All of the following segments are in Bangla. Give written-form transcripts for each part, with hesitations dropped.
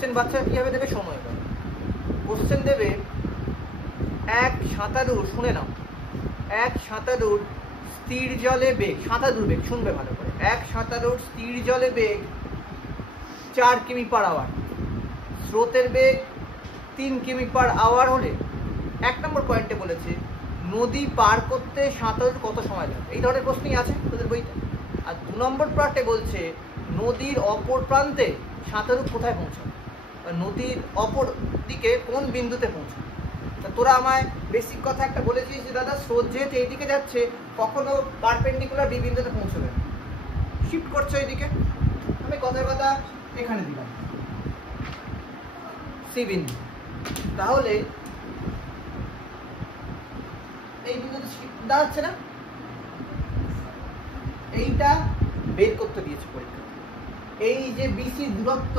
কোশ্চেন বাচ্চা কিভাবে দেবে সময় পাবে। কোশ্চেন দেবে এক সাঁতারুর, শুনে নাও, এক সাঁতারুর স্থির জলে বেগ, সাঁতারুর বেগ শুনবে ভালো করে, এক সাঁতারুর স্থির জলে বেগ 4 কিমি/আওয়ার, স্রোতের বেগ 3 কিমি/আওয়ার হলে 1 নম্বর পয়েন্টে বলেছে নদী পার করতে সাঁতারুর কত সময় লাগে। এই ধরনের প্রশ্নই আছে তোদের বইতে। আর 2 নম্বর পার্টে বলছে নদীর অপর প্রান্তে সাঁতারু কোথায় পৌঁছাবে, বা নদীর অপর দিকে কোন বিন্দুতে পৌঁছাবে। তা তোরা আমায় বেসিক কথা একটা বলেছিস যে দাদা স্রোত যেহেতু এইদিকে যাচ্ছে কখনো পারপেন্ডিকুলার বি বিন্দুতে পৌঁছবে, শিফট করছো এইদিকে, আমি কথার কথা এখানে দিলাম সি বিন্দু, তাহলে এই বিন্দুতে দাঁড়াচ্ছে না, এইটা বের করতে দিয়েছে পরীক্ষা। এই যে বিসি দূরত্ব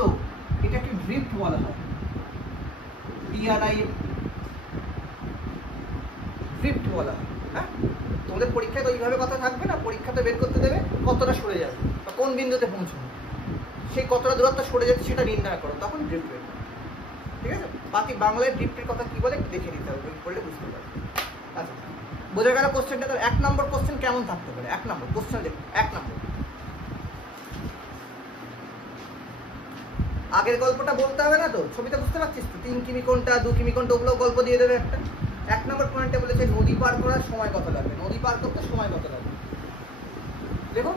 এটাকে ড্রিফট বলা হয়, DRIF ড্রিফট বলা হয়। হ্যাঁ, তোমাদের পরীক্ষায় তো এইভাবে কথা থাকবে না, পরীক্ষাতে বের করতে দেবে কতটা সরে যাবে বা কোন বিন্দুতে পৌঁছবে, সেই কতটা দূরত্ব সরে যাচ্ছে সেটা নির্ণয় করো, তখন ড্রিফট বের করো। ঠিক আছে, বাকি বাংলায় ড্রিফটের কথা কি বলে দেখে নিতে হবে, পড়লে বুঝতে পারবে। আচ্ছা, বোঝা গেল কোশ্চেনটা। তো 1 নম্বর কোশ্চেন কেমন থাকতে পারে? 1 নম্বর কোশ্চেন দেখো, 1 নম্বর আগের গল্পটা বলতে হবে না তো, ছবিটা বুঝতে পারছিস তো, 3 কিমি কোনটা 2 কিমি কোনটা ওগুলো গল্প দিয়ে দেবে একটা। 1 নম্বর পয়েন্টে বলেছে নদী পার করার সময় কত লাগবে, নদী পার করতে সময় কত লাগবে। দেখো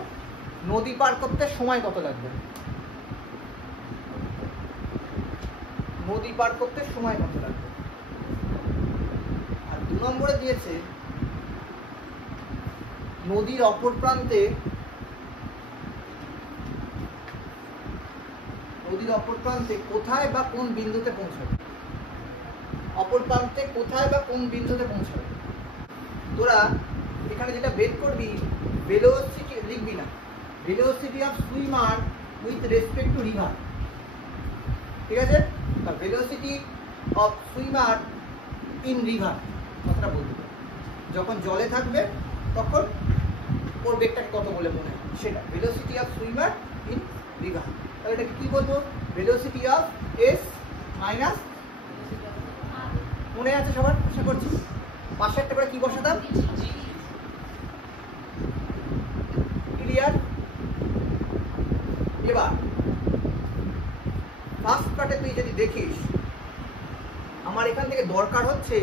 নদী পার করতে সময় কত লাগবে, নদী পার করতে সময় কত লাগবে। আর 2 নম্বরে দিয়েছে নদীর অপর প্রান্তে, নদীর অপর প্রান্তে কোথায় বা কোন বিন্দুতে পৌঁছাবে, অপর প্রান্তে কোথায় বা কোন বিন্দুতে পৌঁছাবে। তোরা এখানে যেটা বের করবি, ভেলোসিটি লিখবি না, velocity of swimmer with respect to river. ঠিক আছে, velocity of swimmer in river কথাটা বলতে হবে। যখন জলে থাকবে তখন ওর বেগটাকে কত বলে মনে হয় সেটা, velocity of swimmer in river. তাহলে এটাকে কি বলবো, ভেলোসিটি অফ এস মাইনাস, মনে আছে সবার আশা করছি, পাশে একটা করে কি বসাতাম, ক্লিয়ার। এবার ফার্স্ট পার্টে তুই যদি দেখিস, আমার এখান থেকে দরকার হচ্ছে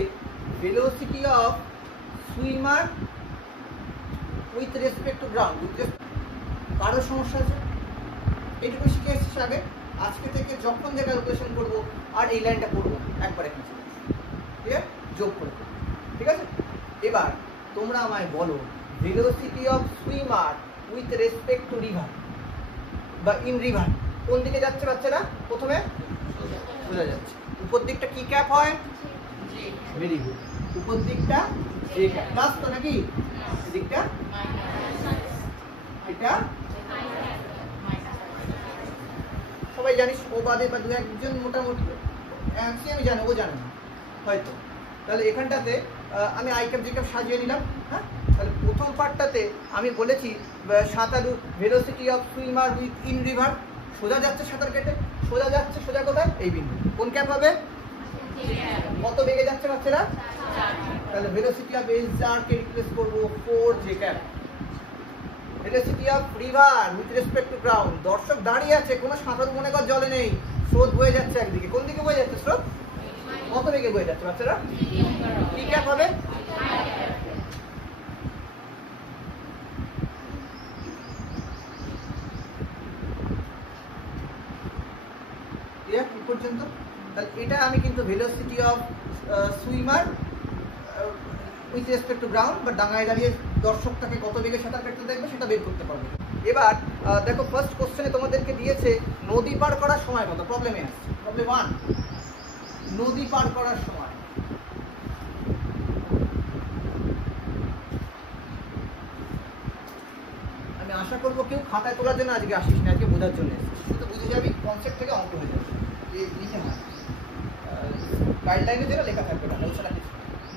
velocity of swimmer with respect to ground. কারো সমস্যা আছে? এইটুকু শিখে এসেছিস আগে, আজকে থেকে যখন যে ক্যালকুলেশন করবো আর এই লাইনটা করবো একবারে কিছু, ঠিক আছে, যোগ করে। ঠিক আছে, এবার তোমরা আমায় বলো velocity of swimmer with respect to river বা ইন রিভার কোন দিকে যাচ্ছে বাচ্চারা, প্রথমে বোঝা যাচ্ছে উপর দিকটা কি ক্যাপ হয়, ভেরি গুড, উপর দিকটা এ ক্যাপ, প্লাস তো নাকি, দিকটা এটা সবাই জানিস, ও বাদে বা 2-1 মোটামুটি আমি জানি, ও জানে না হয়তো। তাহলে এখানটাতে আমি আই ক্যাপ জি ক্যাপ সাজিয়ে নিলাম। হ্যাঁ, তাহলে প্রথম পার্টটাতে আমি বলেছি সাঁতারু velocity of swimmer with in river, সোজা যাচ্ছে সাঁতার কেটে, সোজা যাচ্ছে, সোজা কোথায়, এই বিন্দু, কোন ক্যাপ হবে, কত বেগে যাচ্ছে বাচ্চারা, তাহলে ভেলোসিটি অফ এস আর কে রিপ্লেস করবো 4j cap. Velocity of river with respect to ground, দর্শক দাঁড়িয়ে আছে, কোনো সাঁতারু মনে কর জলে নেই, স্রোত বয়ে যাচ্ছে একদিকে, কোন দিকে বয়ে যাচ্ছে স্রোত, কত বেগে বয়ে যাচ্ছে বাচ্চারা, কি ক্যাপ হবে, কি পর্যন্ত। তাহলে এটা আমি কিন্তু velocity of swimmer with respect to ground বা ডাঙায় দাঁড়িয়ে দর্শকটাকে কত বেগে সাঁতার কাটতে দেখবে সেটা বের করতে পারবে। এবার দেখো ফার্স্ট কোশ্চেনে তোমাদেরকে দিয়েছে নদী পার করার সময় কত, প্রবলেমে আসছে, প্রবলেম 1 নদী পার করার সময়। আমি আশা করবো কেউ খাতায় তোলার জন্য আজকে আসিস না, আজকে বোঝার জন্য এসেছিস, শুধু বুঝে যাবি কনসেপ্ট থেকে অঙ্ক হয়ে যাবে, লিখে না গাইডলাইনে যেটা লেখা থাকবে না, ওছাড়া কিছু।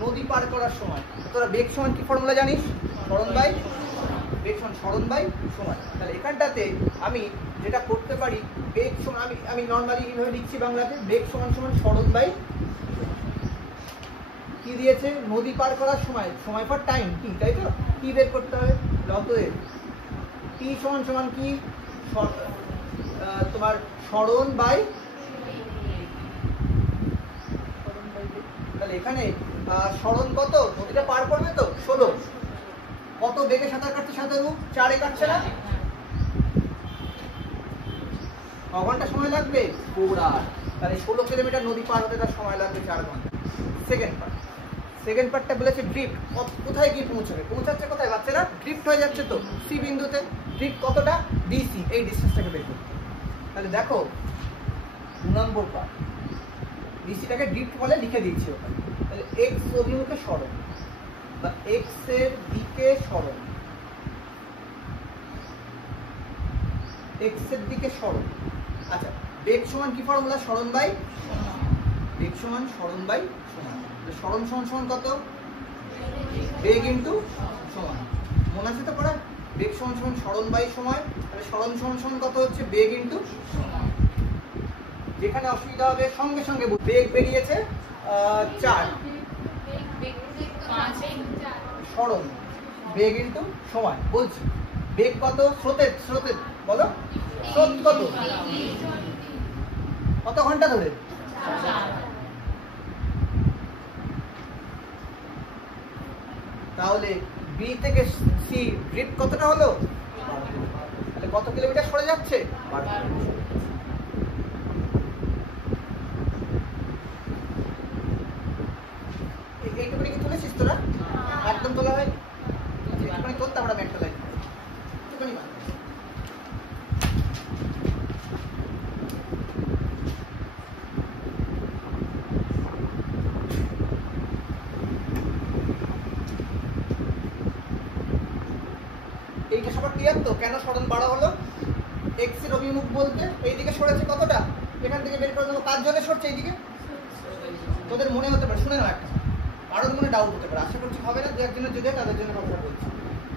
নদী পার করার সময় তোরা বেগ সমান কি ফর্মুলা জানিস, স্মরণ ভাই, বেগ সমান সরণ বাই সময়। তাহলে এখানটাতে আমি যেটা করতে পারি, বেগ সমান আমি নর্মালি এইভাবে লিখছি বাংলাতে, বেগ সমান সমান সরণ বাই কি দিয়েছে, নদী পার করার সময় পর টাইম টি, তাই তো? কি বের করতে হবে, অতএব টি সমান সমান কি তোমার সরণ বাই। তাহলে এখানে সরণ কত, নদীটা পার করবে তো 16, কত বেগে সাঁতার কাটছে সাঁতারু, 4 কাটছে না, ক ঘন্টা সময় লাগবে, 4 আওয়ার। তাহলে 16 কিলোমিটার নদী পার হতে তার সময় লাগবে 4 ঘন্টা। সেকেন্ড পার্টটা বলেছে ড্রিফট, কোথায় গিয়ে পৌঁছাচ্ছে কোথায়, বাচ্চারা ড্রিফট হয়ে যাচ্ছে তো সি বিন্দুতে, ড্রিফট কতটা, ডিসি, এই ডিসটেন্সটাকে বের করতে। তাহলে দেখো 2 নম্বর পার্ট, ডিসিটাকে ড্রিফট বলে লিখে দিয়েছি ওখানে। তাহলে এক্স অভিমুখে সরণ বা এক্স এর দিকে সরণ, এক্স এর দিকে সরণ। আচ্ছা, বেগ সমান কি ফর্মুলা, সরণ বাই, বেগ সমান সরণ বাই সময়। সরণ সমান সমান কত, বেগ ইন্টু সময়, মনে আছে তো পড়া, বেগ সমান সমান সরণ বাই সময়। তাহলে সরণ সমান সমান কত হচ্ছে, বেগ ইন্টু সময়। যেখানে অসুবিধা হবে সঙ্গে সঙ্গে, বেগ বেরিয়েছে 4, সরণ বেগ ইন্টু সময়। বলছি বেগ কত, স্রোতের বলো, স্রোত কত ঘন্টা ধরে, তাহলে বি থেকে সি ড্রিফট কতটা হলো, তাহলে কত কিলোমিটার সরে যাচ্ছে, এইটুকুনি কি তুলেছিস তোরা, একদম তোলা হয়, একটুখানি তোলতে আমরা একটা লাইন একটুখানি। এইটা সবার ক্লিয়ার তো, কেন সরণ বাড়া হলো, এক্স এর অভিমুখ বলতে এইদিকে সরেছে কতটা, এখান থেকে বের করে দেবো, কার জন্য সরছে এইদিকে, তোদের মনে হতে পারে, শুনে নাও একটা, কারোর মনে ডাউট হতে পারে, আশা করছি হবে না, দু একজনের যদি তাদের জন্য কথা বলছি।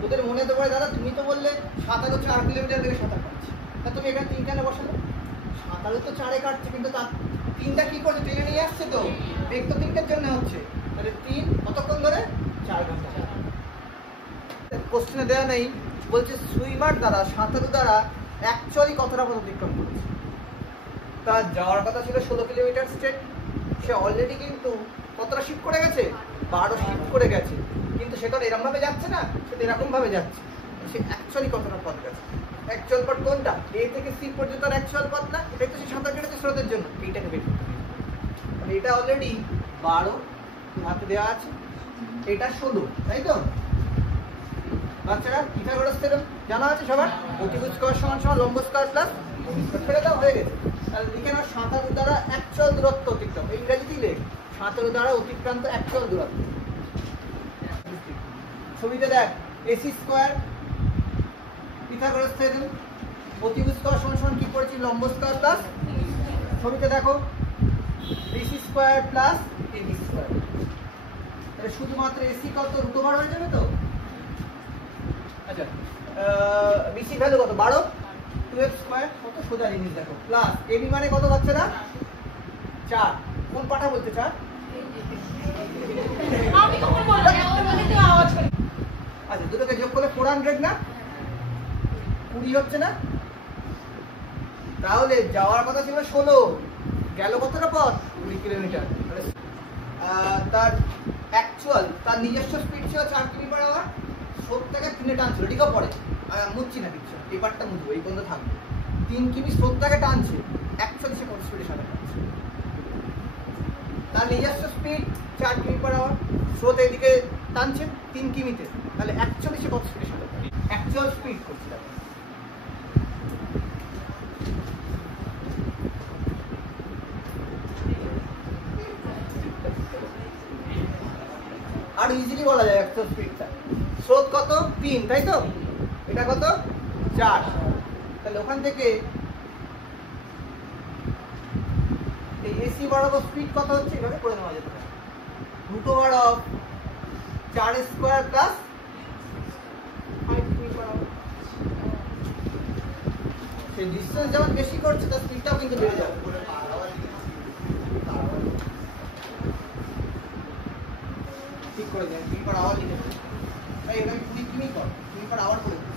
তোদের মনে হতে পারে, দাদা তুমি তো বললে সাঁতারু 4 কিলোমিটার বেগে সাঁতার কাটছে, তা তুমি এখানে 3 কেন বসালে, সাঁতারু তো 4 কাটছে, কিন্তু তার 3টা কি করছে, টেনে নিয়ে আসছে তো, বেগ তো 3টার জন্য হচ্ছে, তাহলে 3 কতক্ষণ ধরে, 4 ঘন্টা। কোশ্চেনে দেওয়া নেই, বলছে সুইমার দ্বারা, সাঁতারু দ্বারা অ্যাকচুয়ালি কতটা পথ অতিক্রম করেছে। তার যাওয়ার কথা ছিল 16 কিলোমিটার স্ট্রেট, সে অলরেডি কিন্তু কতটা শিফট করে গেছে, 12 শিফট করে গেছে, কিন্তু সেটা এরকম ভাবে যাচ্ছে না, সেটা এরকম ভাবে যাচ্ছে, সে অ্যাকচুয়ালি কতটা পথ গেছে। অ্যাকচুয়াল পথ কোনটা, এ থেকে সি পর্যন্ত অ্যাকচুয়াল পথ না, এটাই তো সে সাঁতার কেটেছে স্রোতের জন্য, এইটাকে বের করতে হবে। মানে এটা অলরেডি 12 হাতে দেওয়া আছে, এটা 16, তাই তো বাচ্চারা, পিথাগোরাস থিওরেম জানা আছে সবার, অতিভুজ স্কয়ার সমান সমান লম্ব স্কয়ার প্লাস ভূমি স্কয়ার, ছেড়ে দাও, হয়ে গেছে। তাহলে লিখে নাও সাঁতারু দ্বারা অ্যাকচুয়াল দূরত্ব অতিক্রম, ইংরেজিতেই লেখ, সাঁতারু দ্বারা অতিক্রান্ত অ্যাকচুয়াল দূরত্ব। ছবিতে দেখ, এসি স্কয়ার, পিথাগোরাস থিওরেম, অতিভুজ স্কয়ার সমান সমান কি পড়েছি, লম্ব স্কয়ার প্লাস, ছবিতে দেখো BC square plus AB square, তাহলে শুধুমাত্র এসি কত, √ওভার হয়ে যাবে তো। আচ্ছা, বিসি ভ্যালু কত, 12, 2x স্কয়ার, কত সোজা জিনিস দেখো, প্লাস এবি মানে কত বাচ্চারা, 4, কোন পাঠা বলতে 4, আমি কখন বললাম, আওয়াজ করি। আচ্ছা, দুটোকে যোগ করলে 400 না, 20 হচ্ছে না, তাহলে যাওয়ার কথা ছিল 16, গেল কতটা পথ, 20 কিলোমিটার। তার অ্যাকচুয়াল, তার নিজস্ব স্পিড ছিল 4 কিমি/আওয়ার, স্রোত থেকে 3 টানছিল, এদিকেও পড়ে, মুছছি না কিছু, এই পার্টটা মুছবো, এই পর্যন্ত থাকবে, 3 কিমি স্রোতটাকে টানছে, অ্যাকচুয়ালি সে কত স্পিডে সাঁতার কাটছে, তার নিজস্ব স্পিড 4 কিমি/আওয়ার, স্রোত এইদিকে টানছে 3 কিমিতে, তাহলে অ্যাকচুয়ালি সে কত স্পিডে সাঁতার কাটছে, অ্যাকচুয়াল স্পিড করছে। আর ইজিলি বলা যায় অ্যাকচুয়াল স্পিডটা, স্রোত কত 3, তাই তো, এটা কত 4, তাহলে ওখান থেকে এই এসি বরাবর স্পিড কত হচ্ছে, এভাবে করে নেওয়া যেতে পারে, √4 স্কয়ার প্লাস 5 কিমি/আওয়ার। সেই ডিস্টেন্স যেমন বেশি করছে তার স্পিডটাও কিন্তু বেড়ে যাবে। ঠিক করে দেন, 3 per hour লিখে দেন। এই 20 কিমি কর, 3 per hour করে দিন।